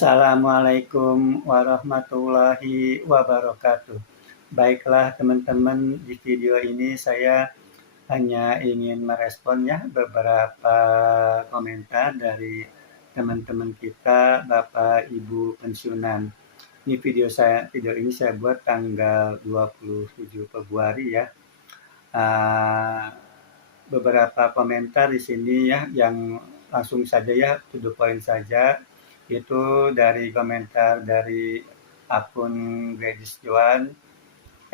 Assalamualaikum warahmatullahi wabarakatuh. Baiklah teman-teman, di video ini saya hanya ingin merespon ya beberapa komentar dari teman-teman kita, Bapak Ibu pensiunan. Ini video ini saya buat tanggal 27 Februari ya. Beberapa komentar di sini ya yang langsung saja ya, to the point saja. Itu dari komentar dari akun Gladys Joan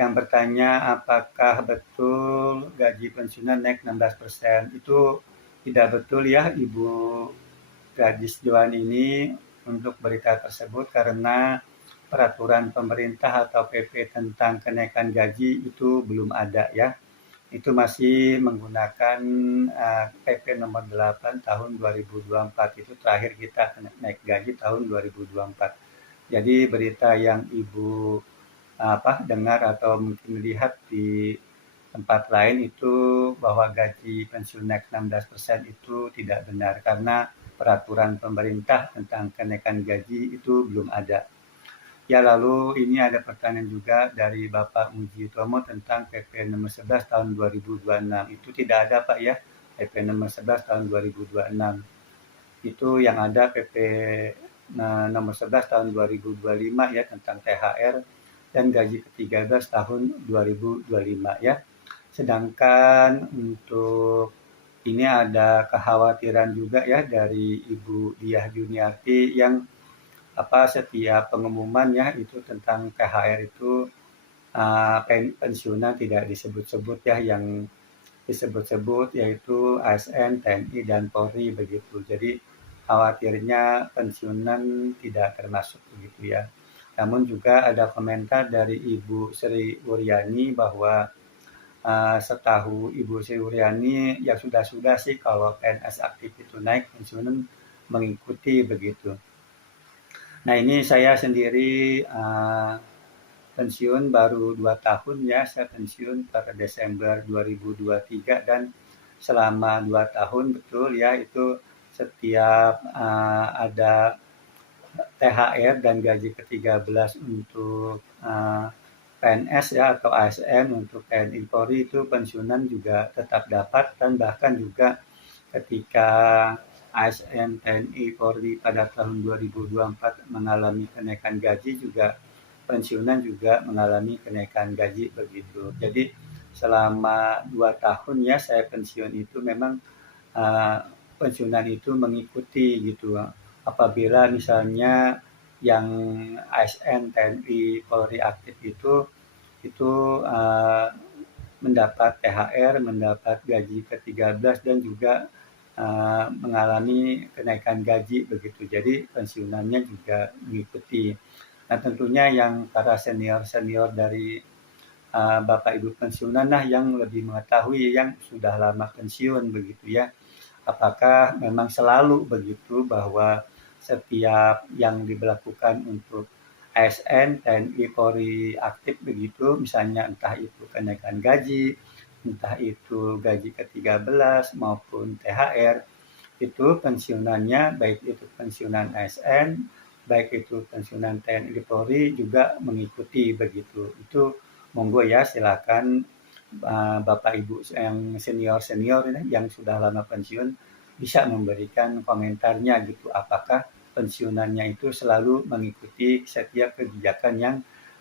yang bertanya apakah betul gaji pensiunan naik 16%. Itu tidak betul ya Ibu Gladys Joan ini untuk berita tersebut, karena peraturan pemerintah atau PP tentang kenaikan gaji itu belum ada ya. Itu masih menggunakan PP nomor 8 tahun 2024. Itu terakhir kita naik gaji tahun 2024. Jadi berita yang Ibu dengar atau mungkin lihat di tempat lain itu bahwa gaji pensiun naik 16% itu tidak benar, karena peraturan pemerintah tentang kenaikan gaji itu belum ada. Ya, lalu ini ada pertanyaan juga dari Bapak Muji Tomo tentang PP nomor 11 tahun 2026. Itu tidak ada Pak ya, PP nomor 11 tahun 2026. Itu yang ada PP nomor 11 tahun 2025 ya, tentang THR dan gaji ke-13 tahun 2025 ya. Sedangkan untuk ini ada kekhawatiran juga ya dari Ibu Diah Juniarti yang setiap pengumuman ya itu tentang THR itu pensiunan tidak disebut-sebut ya, yang disebut-sebut yaitu ASN, TNI, dan Polri begitu. Jadi khawatirnya pensiunan tidak termasuk begitu ya. Namun juga ada komentar dari Ibu Sri Wuryani bahwa setahu Ibu Sri Wuryani ya sudah sih kalau PNS aktif itu naik, pensiunan mengikuti begitu. Nah, ini saya sendiri pensiun baru 2 tahun ya, saya pensiun pada Desember 2023 dan selama 2 tahun betul ya, itu setiap ada THR dan gaji ke-13 untuk PNS ya atau ASN, untuk TNI Polri itu pensiunan juga tetap dapat, dan bahkan juga ketika ASN, TNI, Polri pada tahun 2024 mengalami kenaikan gaji, juga pensiunan juga mengalami kenaikan gaji begitu. Jadi selama 2 tahun ya saya pensiun itu memang pensiunan itu mengikuti gitu. Apabila misalnya yang ASN, TNI, Polri aktif itu mendapat THR, mendapat gaji ke-13 dan juga mengalami kenaikan gaji begitu. Jadi pensiunannya juga mengikuti. Nah, tentunya yang para senior dari Bapak Ibu pensiunan yang lebih mengetahui, yang sudah lama pensiun begitu ya. Apakah memang selalu begitu bahwa setiap yang diberlakukan untuk ASN, TNI, Polri aktif begitu, misalnya entah itu kenaikan gaji, entah itu gaji ke-13 maupun THR, itu pensiunannya baik itu pensiunan ASN, baik itu pensiunan TNI Polri juga mengikuti begitu. Itu monggo ya, silakan Bapak Ibu yang senior yang sudah lama pensiun bisa memberikan komentarnya gitu, apakah pensiunannya itu selalu mengikuti setiap kebijakan yang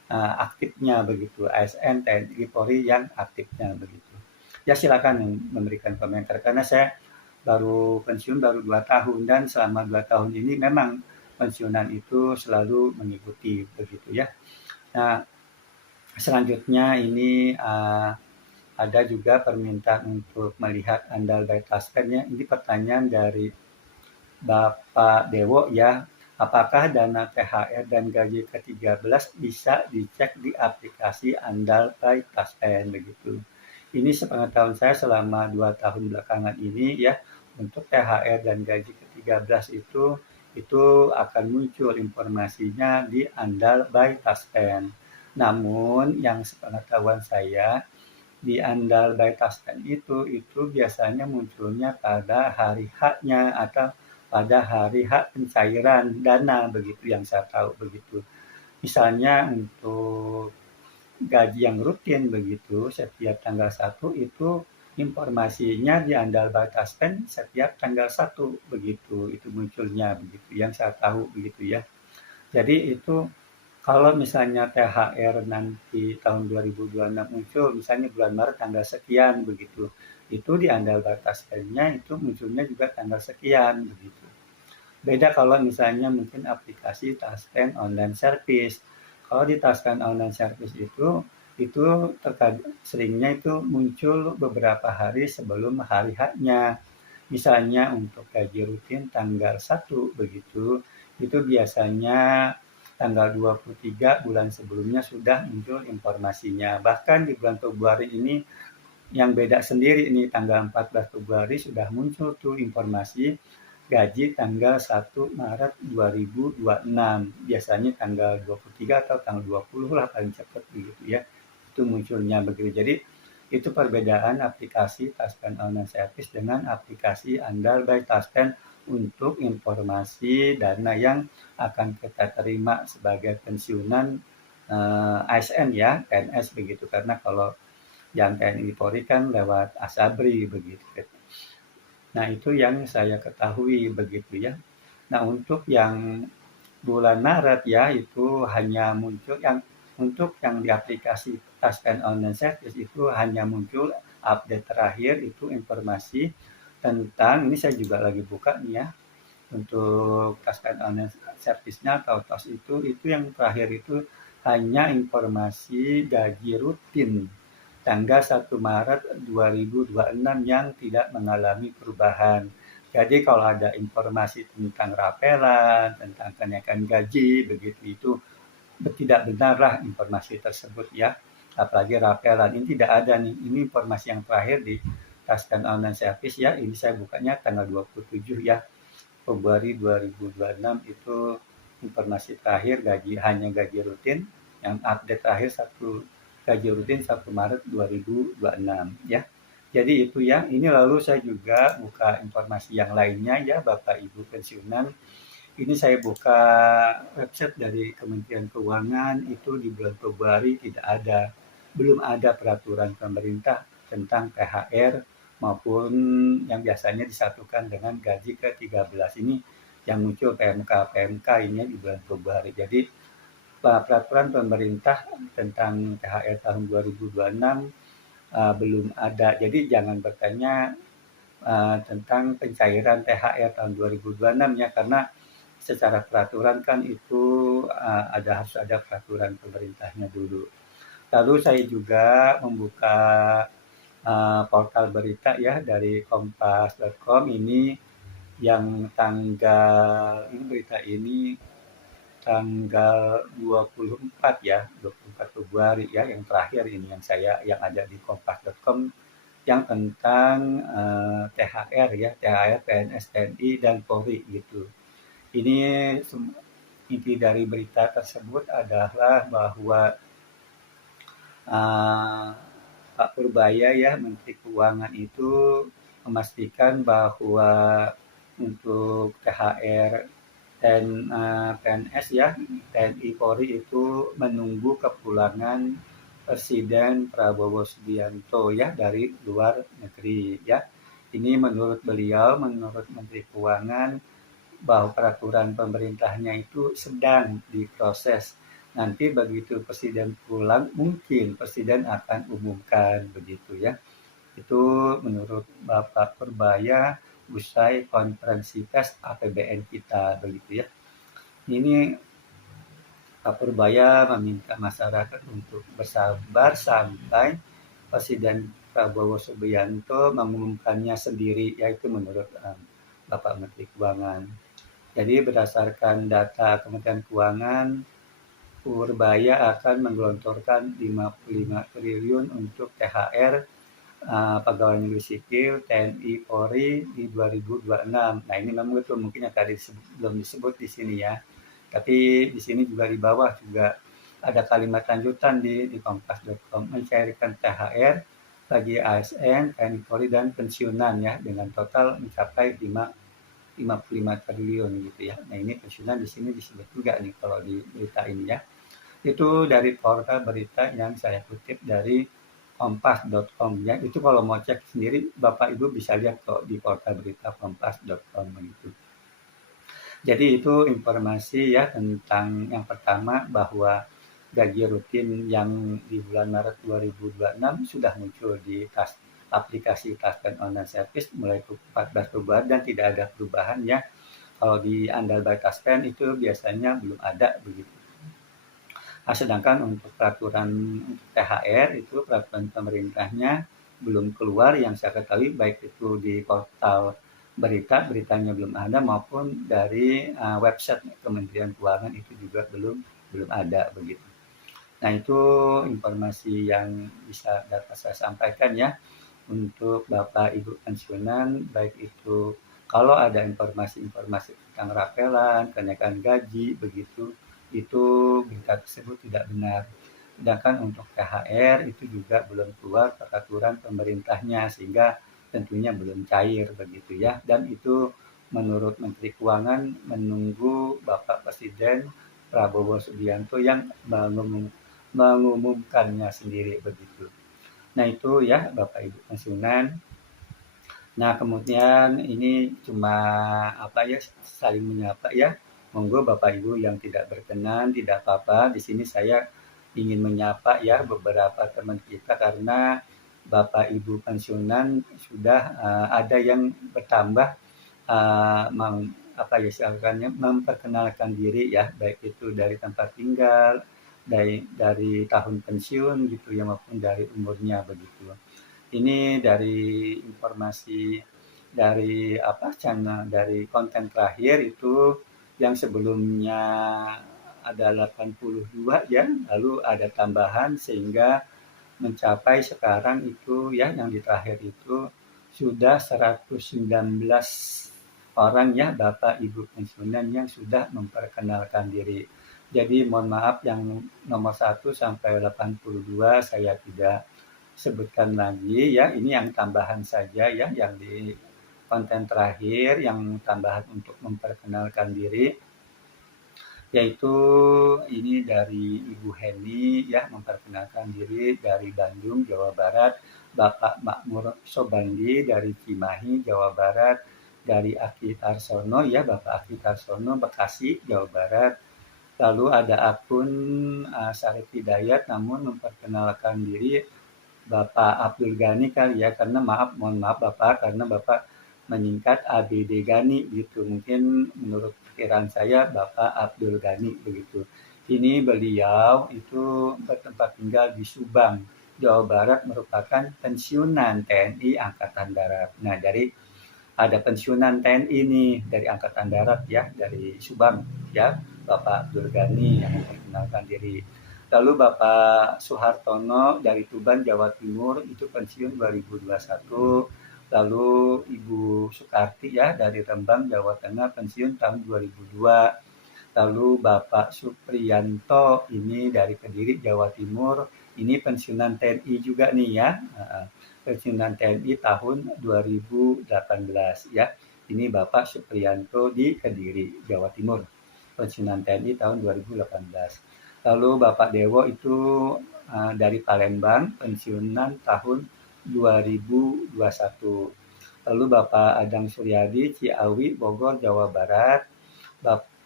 aktifnya begitu, ASN, TNI, Polri yang aktifnya begitu. Ya, silakan memberikan komentar, karena saya baru pensiun baru 2 tahun, dan selama 2 tahun ini memang pensiunan itu selalu mengikuti begitu ya. Nah, selanjutnya ini ada juga permintaan untuk melihat andal by taspen ya. Ini pertanyaan dari Bapak Dewo ya. Apakah dana THR dan gaji ke-13 bisa dicek di aplikasi andal by taspen begitu. Ini sepengetahuan saya selama 2 tahun belakangan ini ya, untuk THR dan gaji ke-13 itu akan muncul informasinya di andal by taspen. Namun yang sepengetahuan saya, di andal by taspen itu biasanya munculnya pada hari H-nya atau pada hari H pencairan dana begitu yang saya tahu begitu. Misalnya untuk gaji yang rutin begitu setiap tanggal 1 itu informasinya di Andal Bataspen setiap tanggal 1 begitu, itu munculnya begitu yang saya tahu begitu ya. Jadi itu kalau misalnya THR nanti tahun 2026 muncul, misalnya bulan Maret tanggal sekian begitu, itu di Andal Bataspennya itu munculnya juga tanggal sekian begitu. Beda kalau misalnya mungkin aplikasi Taspen Online Service. Kalau di Taspen Online Service itu terkadang seringnya itu muncul beberapa hari sebelum hari H-nya. Misalnya untuk gaji rutin tanggal 1 begitu, itu biasanya tanggal 23 bulan sebelumnya sudah muncul informasinya. Bahkan di bulan Februari ini yang beda sendiri ini tanggal 14 Februari sudah muncul tuh informasi gaji tanggal 1 Maret 2026. Biasanya tanggal 23 atau tanggal 20 lah paling cepat begitu ya. Itu munculnya begitu. Jadi itu perbedaan aplikasi Taspen Online Service dengan aplikasi Andal by Taspen untuk informasi dana yang akan kita terima sebagai pensiunan ASN ya, PNS begitu. Karena kalau yang TNI Polri kan lewat Asabri begitu. Nah, itu yang saya ketahui begitu ya. Nah, untuk yang bulan Maret ya, itu hanya muncul yang untuk yang di aplikasi Taspen Online Service itu hanya muncul update terakhir itu informasi tentang, ini saya juga lagi buka nih ya, untuk Taspen Online Service-nya atau TOS itu yang terakhir itu hanya informasi gaji rutin tanggal 1 Maret 2026 yang tidak mengalami perubahan. Jadi kalau ada informasi tentang rapelan, tentang kenaikan gaji, begitu itu tidak benarlah informasi tersebut ya. Apalagi rapelan, ini tidak ada nih. Ini informasi yang terakhir di Taspen Online Service ya. Ini saya bukanya tanggal 27 ya. Februari 2026 itu informasi terakhir hanya gaji rutin. Yang update terakhir gaji rutin 1 Maret 2026 ya. Jadi itu ya, ini lalu saya juga buka informasi yang lainnya ya Bapak Ibu pensiunan. Ini saya buka website dari Kementerian Keuangan itu di bulan Februari belum ada peraturan pemerintah tentang THR maupun yang biasanya disatukan dengan gaji ke-13 ini yang muncul PMK ini di bulan Februari. Jadi peraturan pemerintah tentang THR tahun 2026 belum ada. Jadi jangan bertanya tentang pencairan THR tahun 2026 ya, karena secara peraturan kan itu harus ada peraturan pemerintahnya dulu. Lalu saya juga membuka portal berita ya dari kompas.com ini yang berita ini tanggal 24 ya, 24 Februari ya, yang terakhir ini yang ada di kompas.com yang tentang THR ya, THR PNS TNI dan Polri gitu. Ini inti dari berita tersebut adalah bahwa Pak Purbaya ya, Menteri Keuangan itu memastikan bahwa untuk THR dan PNS ya, TNI Polri itu menunggu kepulangan Presiden Prabowo Subianto ya dari luar negeri ya. Ini menurut beliau, menurut Menteri Keuangan, bahwa peraturan pemerintahnya itu sedang diproses. Nanti begitu Presiden pulang, mungkin Presiden akan umumkan begitu ya. Itu menurut Bapak Purbaya usai konferensi pers APBN kita begitu ya. Ini Pak Purbaya meminta masyarakat untuk bersabar sampai Presiden Prabowo Subianto mengumumkannya sendiri, yaitu menurut Bapak Menteri Keuangan. Jadi berdasarkan data Kementerian Keuangan, Purbaya akan menggelontorkan 55 triliun untuk THR pegawai negeri sipil TNI Polri di 2026. Nah ini memang betul mungkin yang tadi belum disebut di sini ya. Tapi di sini juga di bawah juga ada kalimat lanjutan di kompas.com, mencairkan THR bagi ASN, TNI Polri dan pensiunan ya dengan total mencapai 55 triliun gitu ya. Nah, ini pensiunan di sini disebut juga nih kalau di berita ini ya. Itu dari portal berita yang saya kutip dari kompas.com ya. Itu kalau mau cek sendiri Bapak Ibu bisa lihat kok di portal berita kompas.com gitu. Jadi itu informasi ya tentang yang pertama bahwa gaji rutin yang di bulan Maret 2026 sudah muncul di aplikasi Taspen Online Service mulai 14 Februari dan tidak ada perubahan ya. Kalau di Andal by Taspen itu biasanya belum ada begitu. Nah, sedangkan untuk peraturan untuk THR itu peraturan pemerintahnya belum keluar yang saya ketahui baik itu di portal beritanya belum ada maupun dari website Kementerian Keuangan itu juga belum ada begitu. Nah, itu informasi yang bisa dapat saya sampaikan ya untuk Bapak Ibu pensiunan baik itu kalau ada informasi-informasi tentang rapelan, kenaikan gaji begitu itu berita tersebut tidak benar. Sedangkan untuk THR itu juga belum keluar peraturan pemerintahnya sehingga tentunya belum cair begitu ya. Dan itu menurut Menteri Keuangan menunggu Bapak Presiden Prabowo Subianto yang mengumumkannya sendiri begitu. Nah, itu ya Bapak Ibu pensiunan. Nah, kemudian ini cuma apa ya saling menyapa ya. Monggo Bapak Ibu yang tidak berkenan tidak apa-apa. Di sini saya ingin menyapa ya beberapa teman kita karena Bapak Ibu pensiunan sudah ada yang bertambah apa ya istilahnya memperkenalkan diri ya baik itu dari tempat tinggal, dari tahun pensiun gitu ya maupun dari umurnya begitu. Ini dari informasi dari apa channel dari konten terakhir itu yang sebelumnya ada 82 ya, lalu ada tambahan sehingga mencapai sekarang itu ya yang di terakhir itu sudah 119 orang ya Bapak Ibu pensiunan yang sudah memperkenalkan diri. Jadi mohon maaf yang nomor 1 sampai 82 saya tidak sebutkan lagi ya, ini yang tambahan saja ya, yang di konten terakhir, yang tambahan untuk memperkenalkan diri, yaitu ini dari Ibu Heni ya, memperkenalkan diri dari Bandung, Jawa Barat, Bapak Makmur Sobandi dari Cimahi, Jawa Barat, dari Aki Tarsono ya, Bapak Aki Tarsono, Bekasi, Jawa Barat, lalu ada akun Sarif Hidayat namun memperkenalkan diri Bapak Abdul Ghani kali ya, karena mohon maaf Bapak, karena Bapak menyingkat ABD Ghani gitu. Mungkin menurut pikiran saya Bapak Abdul Ghani begitu. Ini beliau itu bertempat tinggal di Subang, Jawa Barat merupakan pensiunan TNI Angkatan Darat. Nah, dari ada pensiunan TNI nih dari Angkatan Darat ya, dari Subang ya, Bapak Abdul Ghani yang memperkenalkan diri. Lalu Bapak Suhartono dari Tuban, Jawa Timur, itu pensiun 2021. Lalu Ibu Sukarti ya dari Rembang, Jawa Tengah, pensiun tahun 2002. Lalu Bapak Supriyanto ini dari Kediri, Jawa Timur, ini pensiunan TNI juga nih ya. Pensiunan TNI tahun 2018 ya. Ini Bapak Supriyanto di Kediri, Jawa Timur. Pensiunan TNI tahun 2018. Lalu Bapak Dewo itu dari Palembang, pensiunan tahun 2021. Lalu Bapak Adang Suryadi, Ciawi, Bogor, Jawa Barat.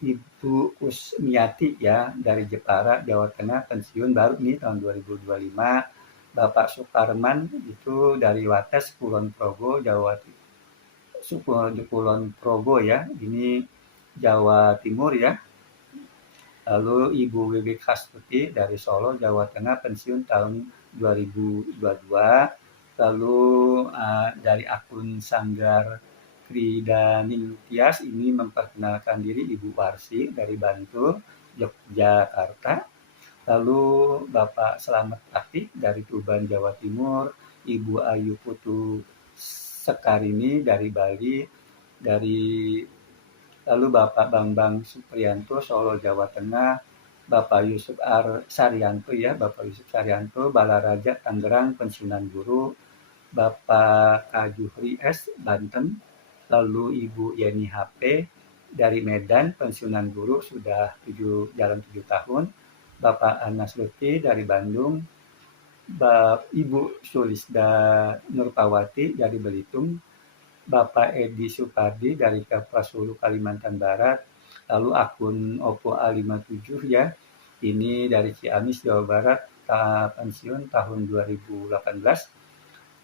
Ibu Kusmiati ya dari Jepara, Jawa Tengah, pensiun baru nih tahun 2025. Bapak Suparman itu dari Wates, Kulon Progo, Kulon Progo ya, ini Jawa Timur ya. Lalu Ibu Wiwik Hastuti dari Solo, Jawa Tengah, pensiun tahun 2022. Lalu dari akun Sanggar Kridaning Tias ini memperkenalkan diri Ibu Warsi dari Bantul, Yogyakarta. Lalu Bapak Slamet Atik dari Tuban, Jawa Timur, Ibu Ayu Putu Sekarini dari Bali, lalu Bapak Bambang Supriyanto Solo, Jawa Tengah, Bapak Yusuf Saryanto ya, Bapak Yusuf Saryanto Balaraja Tangerang, pensiunan guru, Bapak Kajuhri S Banten, Lalu Ibu Yeni HP dari Medan, pensiunan guru sudah jalan 7 tahun. Bapak Anas Lutfi dari Bandung, Ibu Sulisda Nurpawati dari Belitung, Bapak Edi Supardi dari Kapuas Hulu, Kalimantan Barat, lalu akun Oppo A57 ya, ini dari Ciamis, Jawa Barat, pensiun tahun 2018.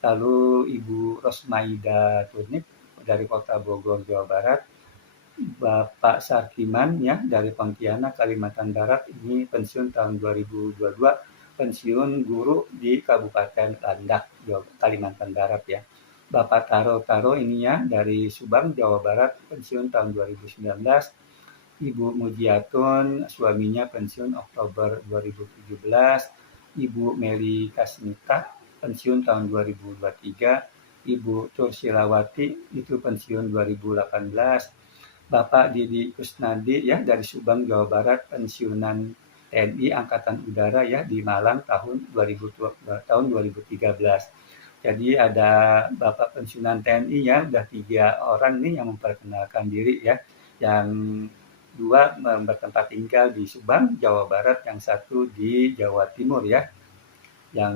Lalu Ibu Rosmaida Turnip dari Kota Bogor, Jawa Barat, Bapak Sarkiman ya dari Pontianak, Kalimantan Barat, ini pensiun tahun 2022, pensiun guru di Kabupaten Landak, Kalimantan Barat ya. Bapak Taro ini ya dari Subang, Jawa Barat, pensiun tahun 2019. Ibu Mujiatun, suaminya pensiun Oktober 2017. Ibu Meli Kasmita, pensiun tahun 2023. Ibu Tursilawati, itu pensiun 2018. Bapak Didi Kusnadi ya dari Subang, Jawa Barat, pensiunan TNI Angkatan Udara ya di Malang tahun 2013. Jadi ada Bapak pensiunan TNI ya, udah 3 orang nih yang memperkenalkan diri ya. Yang 2 bertempat tinggal di Subang, Jawa Barat, yang 1 di Jawa Timur ya. Yang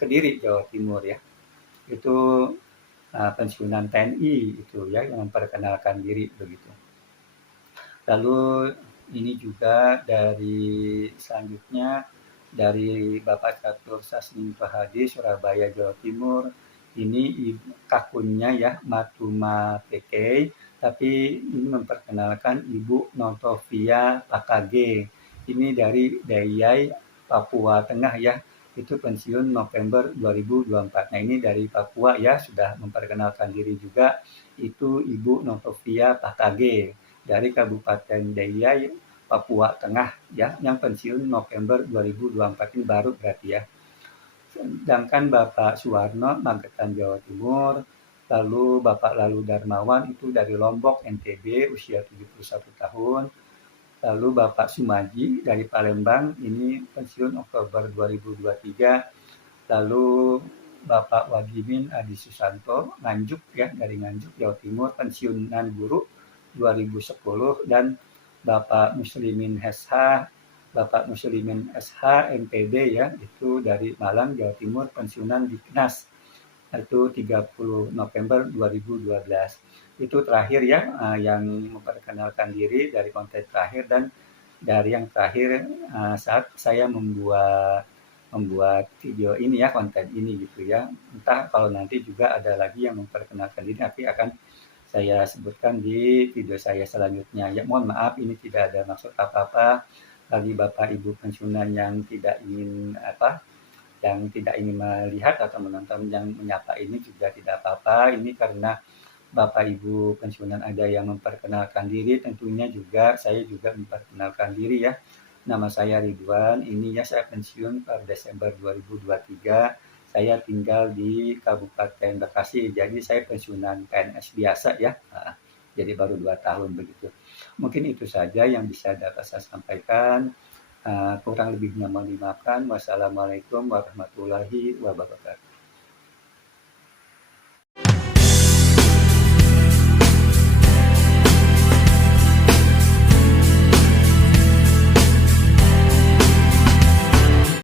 Kediri, Jawa Timur ya. Itu pensiunan TNI itu ya yang memperkenalkan diri begitu. Lalu ini juga dari selanjutnya dari Bapak Catur Sasminto Hadi, Surabaya, Jawa Timur. Ini akunnya ya Matuma PK, tapi ini memperkenalkan Ibu Notovia Pakage. Ini dari Dayai, Papua Tengah ya. Itu pensiun November 2024. Nah ini dari Papua ya, sudah memperkenalkan diri juga. Itu Ibu Notovia Pakage dari Kabupaten Dayai, Papua Tengah ya, yang pensiun November 2024, ini baru berarti ya. Sedangkan Bapak Suwarno, Magetan, Jawa Timur. Lalu Bapak Lalu Darmawan itu dari Lombok, NTB, usia 71 tahun. Lalu Bapak Sumaji dari Palembang, ini pensiun Oktober 2023. Lalu Bapak Wagimin Adi Susanto, Nganjuk ya, dari Nganjuk, Jawa Timur, pensiunan guru 2010. Dan Bapak Muslimin SH MPD ya, itu dari Malang, Jawa Timur, pensiunan di KNAS, itu 30 November 2012. Itu terakhir ya, yang memperkenalkan diri dari konten terakhir. Dan dari yang terakhir saat saya membuat video ini ya, konten ini gitu ya. Entah kalau nanti juga ada lagi yang memperkenalkan diri, nanti akan saya sebutkan di video saya selanjutnya. Ya mohon maaf, ini tidak ada maksud apa-apa bagi Bapak Ibu pensiunan yang tidak ingin melihat atau menonton yang menyapa ini juga tidak apa-apa. Ini karena Bapak Ibu pensiunan ada yang memperkenalkan diri, tentunya juga saya juga memperkenalkan diri ya. Nama saya Ridwan, ini ya saya pensiun per Desember 2023. Saya tinggal di Kabupaten Bekasi, jadi saya pensiunan PNS biasa ya. Jadi baru 2 tahun begitu. Mungkin itu saja yang bisa dapat saya sampaikan. Kurang lebihnya mohon dimaafkan. Wassalamualaikum warahmatullahi wabarakatuh.